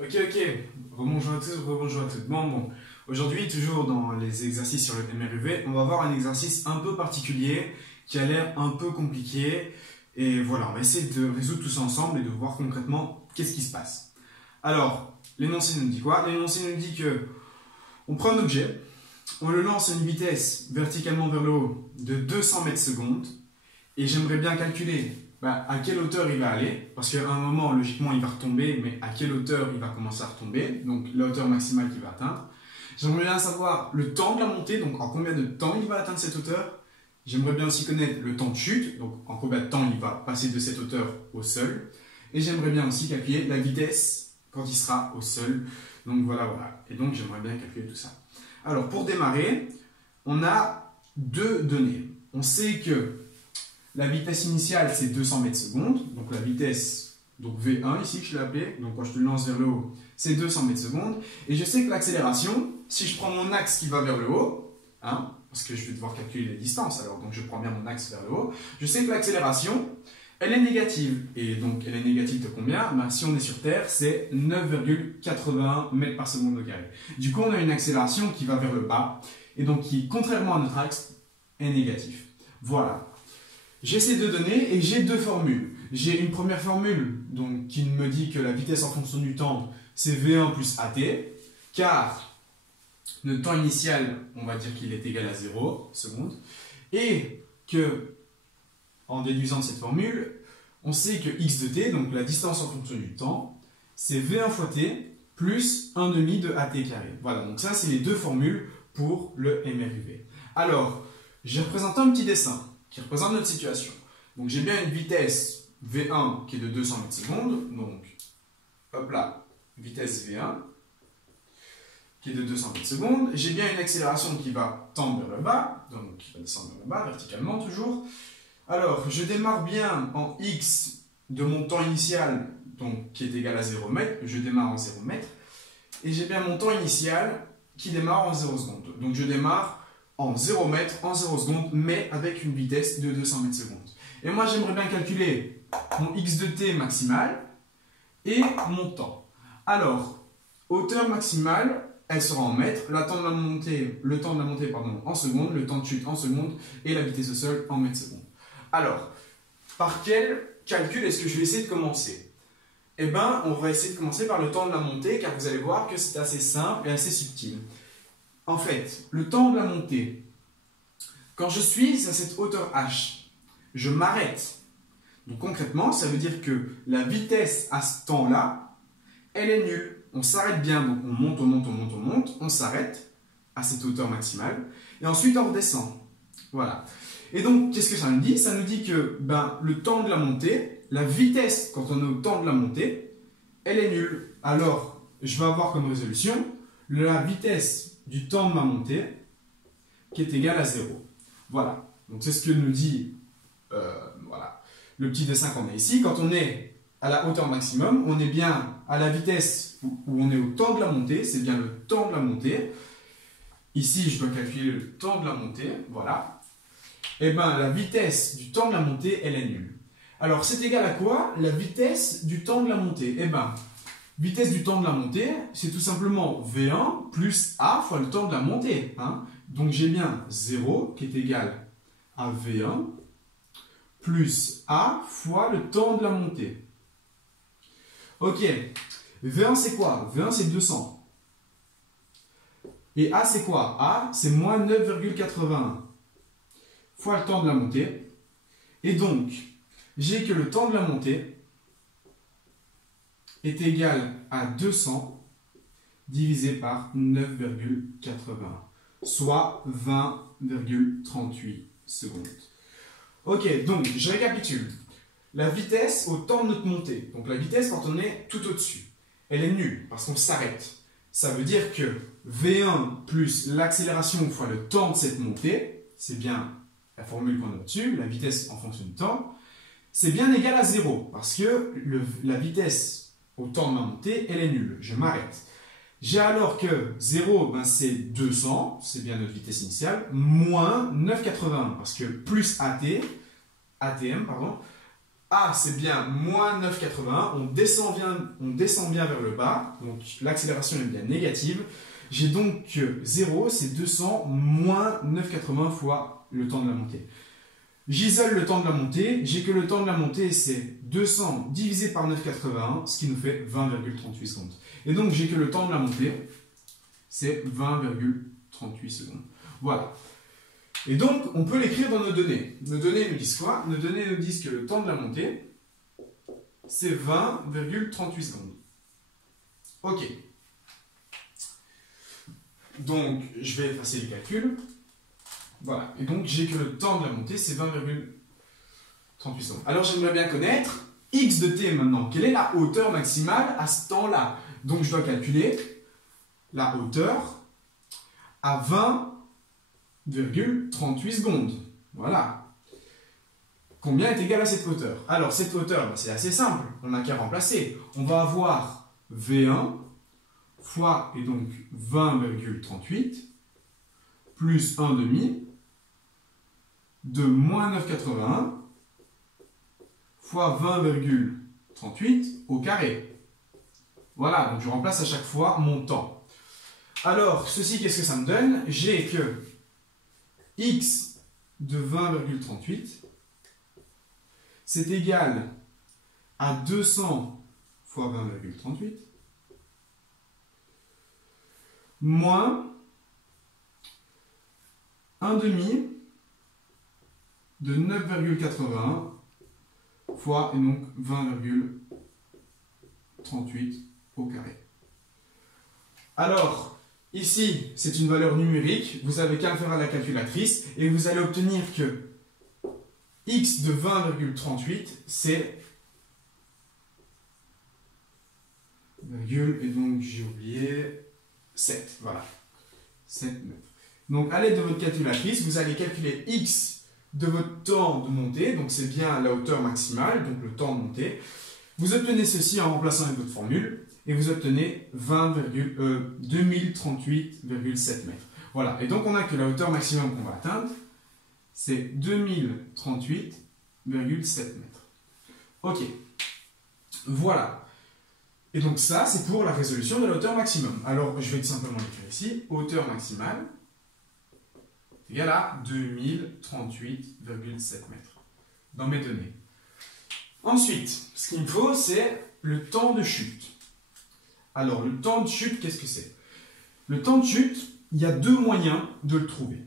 Ok, rebonjour à tous, rebonjour à toutes. Bon. Aujourd'hui, toujours dans les exercices sur le MRUV, on va voir un exercice un peu particulier qui a l'air un peu compliqué. Et voilà, on va essayer de résoudre tout ça ensemble et de voir concrètement qu'est-ce qui se passe. Alors, l'énoncé nous dit quoi? L'énoncé nous dit que on prend un objet, on le lance à une vitesse verticalement vers le haut de 200 mètres secondes et j'aimerais bien calculer à quelle hauteur il va aller, parce qu'à un moment, logiquement, il va retomber, mais à quelle hauteur il va commencer à retomber, donc la hauteur maximale qu'il va atteindre. J'aimerais bien savoir le temps de la montée, donc en combien de temps il va atteindre cette hauteur. J'aimerais bien aussi connaître le temps de chute, donc en combien de temps il va passer de cette hauteur au sol. Et j'aimerais bien aussi calculer la vitesse quand il sera au sol. Donc voilà. Et donc j'aimerais bien calculer tout ça. Alors pour démarrer, on a deux données. On sait que la vitesse initiale, c'est 200 mètres secondes. Donc la vitesse, donc V1 ici, que je l'ai appelé. Donc quand je te lance vers le haut, c'est 200 mètres secondes. Et je sais que l'accélération, si je prends mon axe qui va vers le haut, parce que je vais devoir calculer les distances, alors donc je prends bien mon axe vers le haut, je sais que l'accélération, elle est négative. Et donc elle est négative de combien? Si on est sur Terre, c'est 9,81 mètres par seconde au carré. Du coup, on a une accélération qui va vers le bas, et donc qui, contrairement à notre axe, est négative. Voilà. J'ai ces deux données et j'ai deux formules. J'ai une première formule donc, qui me dit que la vitesse en fonction du temps, c'est V1 plus AT, car le temps initial, on va dire qu'il est égal à 0 secondes, et que, en déduisant cette formule, on sait que x de t, donc la distance en fonction du temps, c'est V1 fois t plus 1 demi de AT carré. Voilà, donc ça, c'est les deux formules pour le MRUV. Alors, j'ai représenté un petit dessin qui représente notre situation. Donc j'ai bien une vitesse V1 qui est de 200 mètres secondes, donc hop là, vitesse V1 qui est de 200 mètres secondes. J'ai bien une accélération qui va tendre vers le bas, donc qui va descendre vers le bas, verticalement toujours. Alors je démarre bien en X de mon temps initial, donc qui est égal à 0 mètres, je démarre en 0 mètres, et j'ai bien mon temps initial qui démarre en 0 secondes. Donc je démarre en 0 mètres, en 0 secondes, mais avec une vitesse de 200 mètres secondes. Et moi, j'aimerais bien calculer mon x de t maximal et mon temps. Alors, hauteur maximale, elle sera en mètres, le temps de la montée en secondes, le temps de chute en secondes, et la vitesse au sol en mètres secondes. Alors, par quel calcul est-ce que je vais essayer de commencer? Eh bien, on va essayer de commencer par le temps de la montée, car vous allez voir que c'est assez simple et assez subtil. En fait, le temps de la montée, quand je suis à cette hauteur h, je m'arrête. Donc concrètement, ça veut dire que la vitesse à ce temps-là, elle est nulle. On s'arrête bien, donc on monte, on s'arrête à cette hauteur maximale, et ensuite on redescend. Voilà. Et donc, qu'est-ce que ça nous dit? Ça nous dit que le temps de la montée, la vitesse quand on est au temps de la montée, elle est nulle. Alors, je vais avoir comme résolution la vitesse du temps de ma montée qui est égal à 0. Voilà. Donc c'est ce que nous dit le petit dessin qu'on a ici. Quand on est à la hauteur maximum, on est bien à la vitesse où on est au temps de la montée, c'est bien le temps de la montée. Ici, je dois calculer le temps de la montée, voilà. Et la vitesse du temps de la montée, elle est nulle. Alors, c'est égal à quoi? La vitesse du temps de la montée. Vitesse du temps de la montée, c'est tout simplement V1 plus A fois le temps de la montée. Donc j'ai bien 0 qui est égal à V1 plus A fois le temps de la montée. Ok, V1 c'est quoi? V1 c'est 200. Et A c'est quoi? A c'est moins 9,81 fois le temps de la montée. Et donc, j'ai que le temps de la montée est égal à 200 divisé par 9,81, soit 20,38 secondes. Ok, donc je récapitule. La vitesse au temps de notre montée, donc la vitesse quand on est tout au-dessus, elle est nulle parce qu'on s'arrête. Ça veut dire que V1 plus l'accélération fois le temps de cette montée, c'est bien la formule qu'on a au-dessus, la vitesse en fonction du temps, c'est bien égal à 0 parce que la vitesse au temps de ma montée, elle est nulle. Je m'arrête. J'ai alors que 0, c'est 200, c'est bien notre vitesse initiale, moins 9,81, parce que plus ATM, A, c'est bien moins 9,81. On descend bien vers le bas. Donc, l'accélération est bien négative. J'ai donc 0, c'est 200 moins 9,80 fois le temps de la montée. J'isole le temps de la montée. J'ai que le temps de la montée, c'est 200 divisé par 9,81, ce qui nous fait 20,38 secondes. Et donc, j'ai que le temps de la montée, c'est 20,38 secondes. Voilà. Et donc, on peut l'écrire dans nos données. Nos données nous disent quoi? Nos données nous disent que le temps de la montée, c'est 20,38 secondes. Ok. Donc, je vais effacer les calculs. Voilà. Et donc, j'ai que le temps de la montée, c'est 20,38 secondes. Alors, j'aimerais bien connaître x de t maintenant. Quelle est la hauteur maximale à ce temps-là? Donc, je dois calculer la hauteur à 20,38 secondes. Voilà. Combien est égal à cette hauteur? Alors, cette hauteur, c'est assez simple. On n'a qu'à remplacer. On va avoir V1 fois, et donc 20,38 plus 1 demi de moins 9,81 fois 20,38 au carré. Voilà, donc je remplace à chaque fois mon temps. Alors, ceci, qu'est-ce que ça me donne? J'ai que x de 20,38, c'est égal à 200 fois 20,38, moins 1 demi de 9,81 fois, et donc 20,38 au carré. Alors, ici, c'est une valeur numérique. Vous n'avez qu'à le faire à la calculatrice et vous allez obtenir que x de 20,38, c'est... et donc j'ai oublié 7. Voilà. 7 mètres. Donc, à l'aide de votre calculatrice, vous allez calculer x de votre temps de montée. Donc, c'est bien la hauteur maximale, donc le temps de montée. Vous obtenez ceci en remplaçant avec votre formule. Et vous obtenez 2038,7 mètres. Voilà. Et donc, on a que la hauteur maximum qu'on va atteindre, c'est 2038,7 mètres. Ok. Voilà. Et donc, ça, c'est pour la résolution de la hauteur maximum. Alors, je vais tout simplement l'écrire ici. Hauteur maximale égale à 2038,7 mètres dans mes données. Ensuite, ce qu'il me faut, c'est le temps de chute. Alors, le temps de chute, qu'est-ce que c'est? Le temps de chute, il y a deux moyens de le trouver.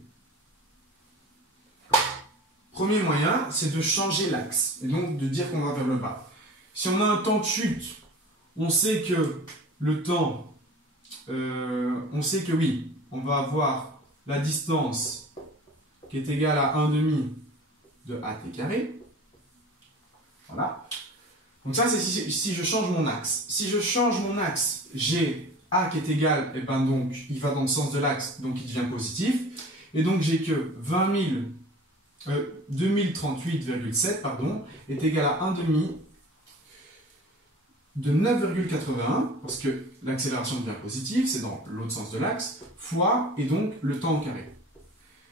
Premier moyen, c'est de changer l'axe, et donc de dire qu'on va vers le bas. Si on a un temps de chute, on sait que le temps, on sait que oui, on va avoir la distance qui est égale à 1 demi de AT carré. Voilà. Donc ça, c'est si je change mon axe. Si je change mon axe, j'ai A qui est égal, et ben donc il va dans le sens de l'axe, donc il devient positif. Et donc j'ai que 2038,7 pardon, est égal à 1 demi de 9,81, parce que l'accélération devient positive, c'est dans l'autre sens de l'axe, fois, et donc le temps au carré.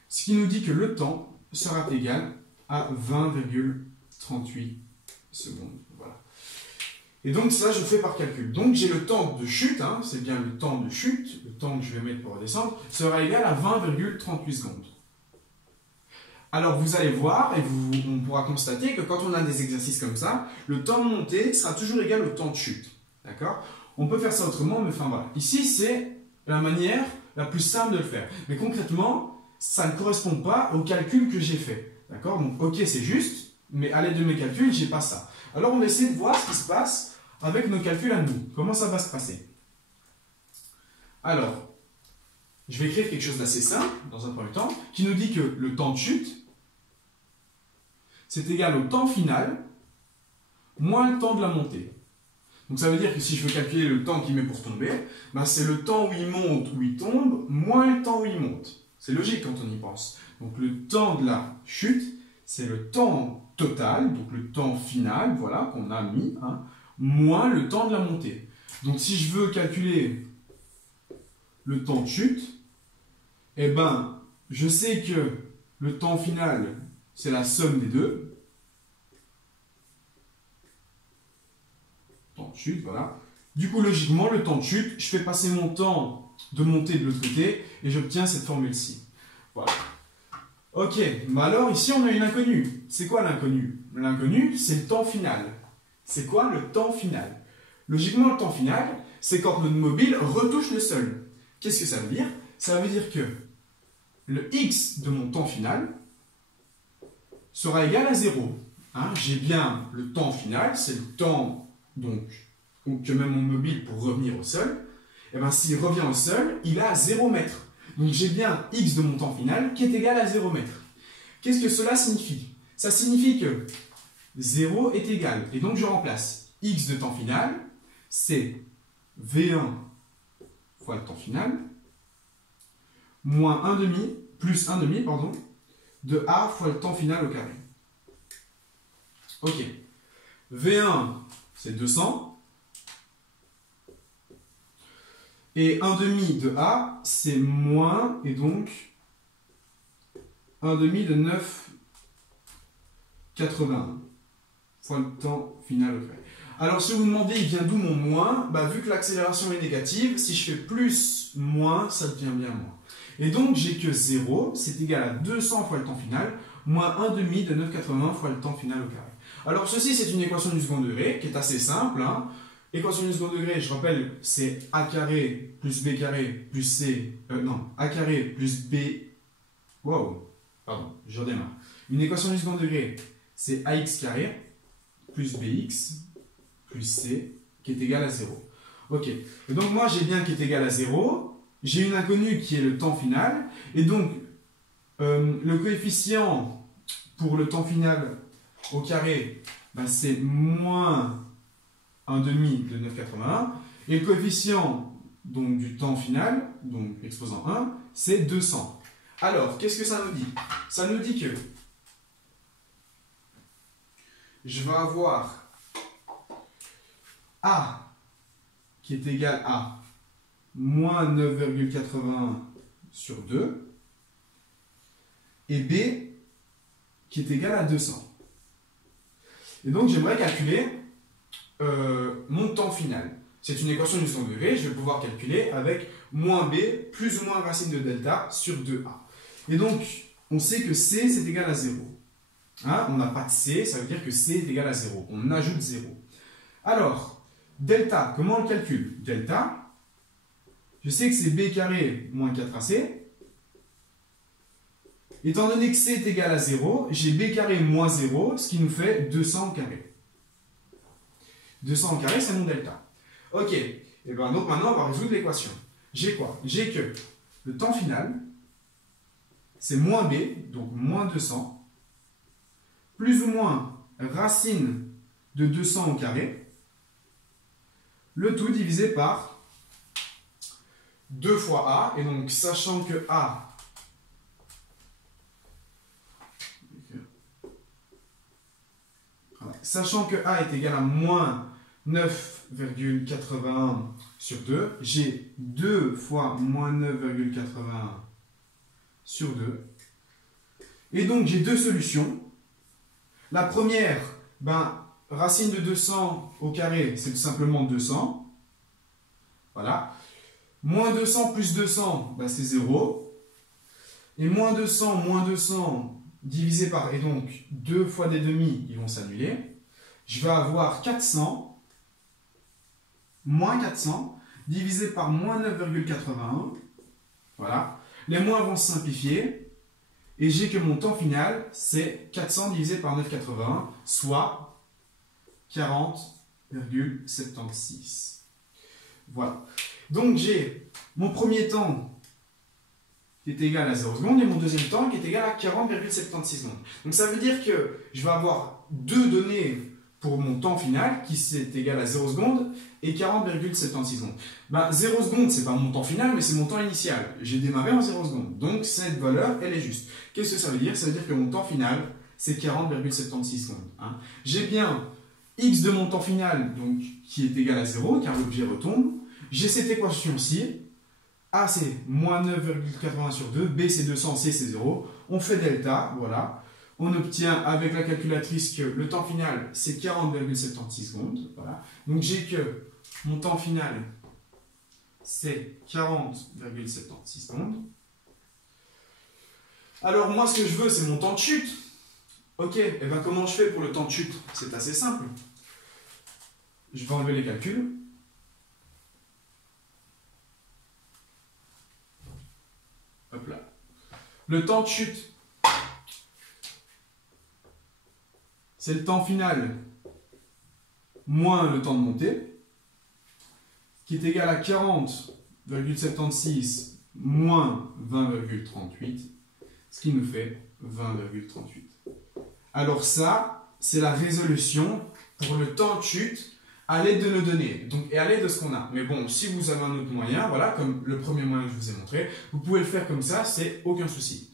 Ce qui nous dit que le temps sera égal à 20,38 secondes. Voilà. Et donc ça, je fais par calcul. Donc j'ai le temps de chute, hein, c'est bien le temps de chute, le temps que je vais mettre pour redescendre, sera égal à 20,38 secondes. Alors vous allez voir, et on pourra constater que quand on a des exercices comme ça, le temps de montée sera toujours égal au temps de chute. D'accord? On peut faire ça autrement, mais enfin voilà. Ici, c'est la manière la plus simple de le faire. Mais concrètement, ça ne correspond pas au calcul que j'ai fait. D'accord? Donc ok, c'est juste, mais à l'aide de mes calculs, j'ai pas ça. Alors on va essayer de voir ce qui se passe avec nos calculs à nous. Comment ça va se passer? Alors, je vais écrire quelque chose d'assez simple, dans un premier temps, qui nous dit que le temps de chute, c'est égal au temps final, moins le temps de la montée. Donc ça veut dire que si je veux calculer le temps qu'il met pour tomber, ben c'est le temps où il monte, où il tombe, moins le temps où il monte. C'est logique quand on y pense. Donc le temps de la chute, c'est le temps total, donc le temps final, voilà, qu'on a mis, hein, moins le temps de la montée. Donc si je veux calculer le temps de chute, eh ben, je sais que le temps final, c'est la somme des deux. chute, voilà. Du coup, logiquement, le temps de chute, je fais passer mon temps de montée de l'autre côté et j'obtiens cette formule-ci. Voilà. Ok, mais alors ici on a une inconnue. C'est quoi l'inconnu? L'inconnu, c'est le temps final. C'est quoi le temps final? Logiquement, le temps final, c'est quand notre mobile retouche le sol. Qu'est-ce que ça veut dire? Ça veut dire que le x de mon temps final sera égal à 0. Hein, j'ai bien le temps final, c'est le temps donc, que met mon mobile pour revenir au sol. Et bien s'il revient au sol, il est à 0 mètre. Donc j'ai bien x de mon temps final qui est égal à 0 mètre. Qu'est-ce que cela signifie? Ça signifie que 0 est égal. Et donc je remplace x de temps final, c'est V1 fois le temps final, moins 1 demi, plus 1 demi, pardon, de A fois le temps final au carré. Ok. V1, c'est 200. Et 1 demi de A, c'est moins, et donc 1 demi de 9,81 fois le temps final au carré. Alors si vous vous demandez, il vient d'où mon moins? Bah, vu que l'accélération est négative, si je fais plus, moins, ça devient bien moins. Et donc j'ai que 0, c'est égal à 200 fois le temps final, moins 1 demi de 9,81 fois le temps final au carré. Alors ceci, c'est une équation du second degré, qui est assez simple, hein. Équation du second degré, je rappelle, c'est a carré plus b carré plus c... non, a carré plus b... Wow, pardon, je redémarre. Une équation du second degré, c'est ax carré plus bx plus c qui est égal à 0. Ok, et donc moi j'ai bien qui est égal à 0, j'ai une inconnue qui est le temps final, et donc le coefficient pour le temps final au carré, ben, c'est moins 1 demi de 9,81, et le coefficient donc, du temps final, donc exposant 1, c'est 200. Alors, qu'est-ce que ça nous dit? Ça nous dit que je vais avoir A qui est égal à moins 9,81 sur 2 et B qui est égal à 200. Et donc, j'aimerais calculer mon temps final. C'est une équation du second degré, je vais pouvoir calculer avec moins B plus ou moins racine de delta sur 2A. Et donc, on sait que C, c'est égal à 0. Hein, on n'a pas de C, ça veut dire que C est égal à 0. On ajoute 0. Alors, delta, comment on le calcule? Delta, je sais que c'est B carré moins 4AC. Étant donné que C est égal à 0, j'ai B carré moins 0, ce qui nous fait 200 au carré. 200 au carré, c'est mon delta. Ok, et bien donc maintenant on va résoudre l'équation. J'ai quoi? J'ai que le temps final, c'est moins B, donc moins 200, plus ou moins racine de 200 au carré, le tout divisé par 2 fois A, et donc sachant que A, sachant que A est égal à moins 9,81 sur 2, j'ai 2 fois moins 9,81 sur 2. Et donc j'ai deux solutions. La première, ben, racine de 200 au carré, c'est tout simplement 200. Voilà. Moins 200 plus 200, ben, c'est 0. Et moins 200 divisé par, et donc 2 fois des demi, ils vont s'annuler. Je vais avoir 400, moins 400, divisé par moins 9,81. Voilà. Les moins vont se simplifier. Et j'ai que mon temps final, c'est 400 divisé par 9,81, soit 40,76. Voilà. Donc j'ai mon premier temps qui est égal à 0 secondes et mon deuxième temps qui est égal à 40,76 secondes. Donc ça veut dire que je vais avoir deux données pour mon temps final qui est égal à 0 secondes et 40,76 secondes. Ben, 0 secondes, c'est pas mon temps final, mais c'est mon temps initial. J'ai démarré en 0 secondes. Donc cette valeur, elle est juste. Qu'est-ce que ça veut dire? Ça veut dire que mon temps final, c'est 40,76 secondes. Hein. J'ai bien x de mon temps final, donc, qui est égal à 0, car l'objet retombe. J'ai cette équation-ci. A, c'est moins 9,80 sur 2. B, c'est 200. C, c'est 0. On fait delta, voilà. on obtient avec la calculatrice que le temps final, c'est 40,76 secondes. Voilà. Donc j'ai que mon temps final, c'est 40,76 secondes. Alors moi, ce que je veux, c'est mon temps de chute. Ok, et bien comment je fais pour le temps de chute? C'est assez simple. Je vais enlever les calculs. Hop là. Le temps de chute, c'est le temps final moins le temps de montée, qui est égal à 40,76 moins 20,38, ce qui nous fait 20,38. Alors ça, c'est la résolution pour le temps de chute à l'aide de nos données, donc, et à l'aide de ce qu'on a. Mais bon, si vous avez un autre moyen, voilà, comme le premier moyen que je vous ai montré, vous pouvez le faire comme ça, c'est aucun souci.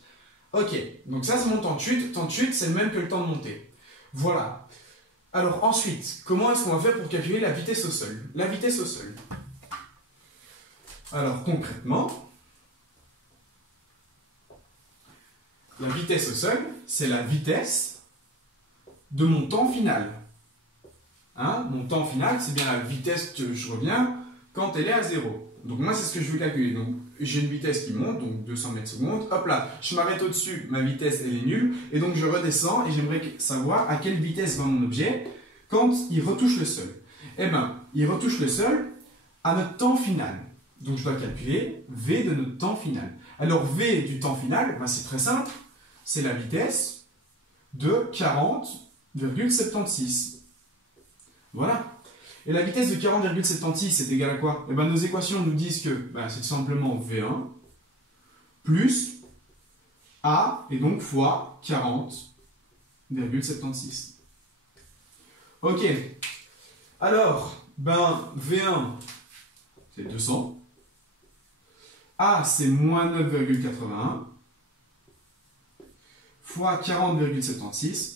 Ok, donc ça c'est mon temps de chute. Temps de chute, c'est le même que le temps de montée. Voilà. Alors ensuite, comment est-ce qu'on va faire pour calculer la vitesse au sol? La vitesse au sol. Alors concrètement, la vitesse au sol, c'est la vitesse de mon temps final. Hein? Mon temps final, c'est bien la vitesse que je reviens quand elle est à 0. Donc moi, c'est ce que je veux calculer. Donc j'ai une vitesse qui monte, donc 200 mètres secondes. Hop là, je m'arrête au-dessus, ma vitesse, elle est nulle. Et donc je redescends et j'aimerais savoir à quelle vitesse va mon objet quand il retouche le sol. Eh bien, il retouche le sol à notre temps final. Donc je dois calculer V de notre temps final. Alors V du temps final, ben, c'est très simple. C'est la vitesse de 40,76. Voilà. Et la vitesse de 40,76, c'est égal à quoi? Eh ben, nos équations nous disent que ben, c'est tout simplement V1 plus A, et donc fois 40,76. Ok. Alors, ben, V1, c'est 200. A, c'est moins 9,81 fois 40,76.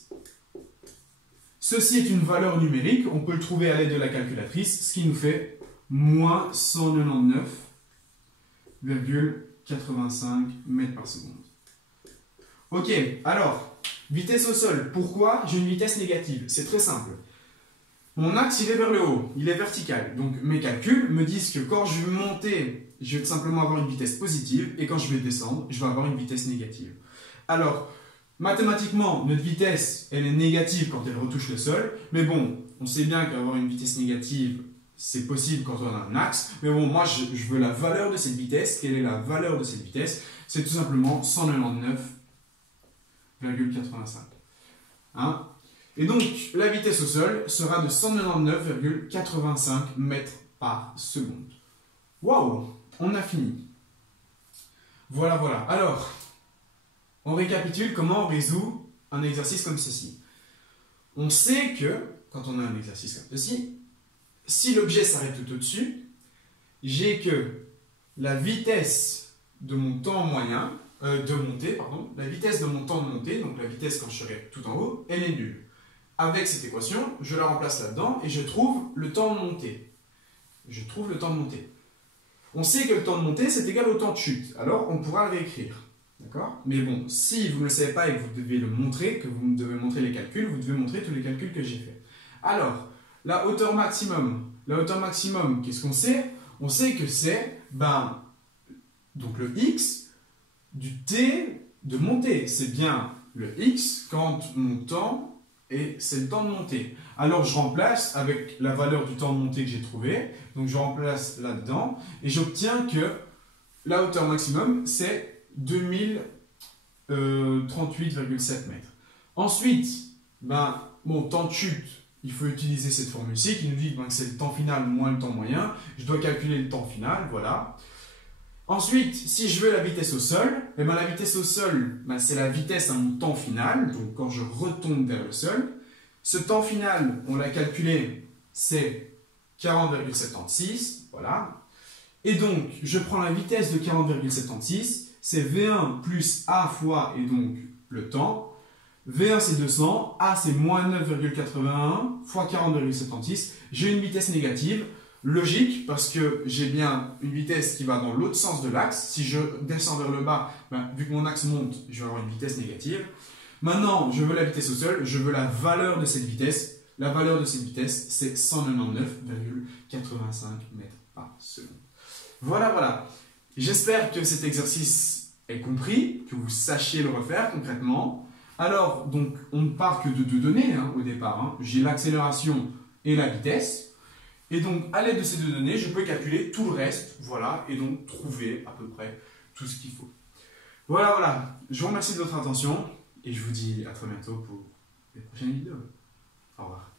Ceci est une valeur numérique, on peut le trouver à l'aide de la calculatrice, ce qui nous fait moins 199,85 mètres par seconde. Ok, alors, vitesse au sol. Pourquoi j'ai une vitesse négative? C'est très simple. Mon axe, il est vers le haut, il est vertical. Donc mes calculs me disent que quand je vais monter, je vais tout simplement avoir une vitesse positive, et quand je vais descendre, je vais avoir une vitesse négative. Alors, mathématiquement, notre vitesse, elle est négative quand elle retouche le sol. Mais bon, on sait bien qu'avoir une vitesse négative, c'est possible quand on a un axe. Mais bon, moi, je veux la valeur de cette vitesse. Quelle est la valeur de cette vitesse? C'est tout simplement 199,85. Hein? Et donc, la vitesse au sol sera de 199,85 mètres par seconde. Waouh! On a fini. Voilà, voilà. Alors, on récapitule comment on résout un exercice comme ceci. On sait que, quand on a un exercice comme ceci, si l'objet s'arrête tout au-dessus, j'ai que la vitesse de mon temps moyen, de montée, pardon, la vitesse de mon temps de montée, donc la vitesse quand je serai tout en haut, elle est nulle. Avec cette équation, je la remplace là-dedans et je trouve le temps de montée. Je trouve le temps de montée. On sait que le temps de montée, c'est égal au temps de chute. Alors, on pourra le réécrire. D'accord? Mais bon, si vous ne le savez pas et que vous devez le montrer, que vous devez montrer les calculs, vous devez montrer tous les calculs que j'ai faits. Alors, la hauteur maximum. La hauteur maximum, qu'est-ce qu'on sait? On sait que c'est, ben, donc le x du t de montée. C'est bien le x quand mon temps, et c'est le temps de montée. Alors, je remplace avec la valeur du temps de montée que j'ai trouvé. Donc, je remplace là-dedans et j'obtiens que la hauteur maximum, c'est 2038,7 mètres. Ensuite, ben, mon temps de chute, il faut utiliser cette formule-ci qui nous dit ben, que c'est le temps final moins le temps moyen. Je dois calculer le temps final, voilà. Ensuite, si je veux la vitesse au sol, eh ben, la vitesse au sol, ben, c'est la vitesse à mon temps final, donc quand je retombe vers le sol. Ce temps final, on l'a calculé, c'est 40,76, voilà. Et donc, je prends la vitesse de 40,76, c'est V1 plus A fois, et donc le temps. V1 c'est 200, A c'est moins 9,81 fois 40,76. J'ai une vitesse négative, logique, parce que j'ai bien une vitesse qui va dans l'autre sens de l'axe. Si je descends vers le bas, ben, vu que mon axe monte, je vais avoir une vitesse négative. Maintenant, je veux la vitesse au sol, je veux la valeur de cette vitesse. La valeur de cette vitesse, c'est 199,85 mètres par seconde. Voilà, voilà. J'espère que cet exercice est compris, que vous sachiez le refaire concrètement. Alors, donc, on ne part que de deux données au départ. J'ai l'accélération et la vitesse. Et donc, à l'aide de ces deux données, je peux calculer tout le reste. Voilà, et donc trouver à peu près tout ce qu'il faut. Voilà, voilà. Je vous remercie de votre attention et je vous dis à très bientôt pour les prochaines vidéos. Au revoir.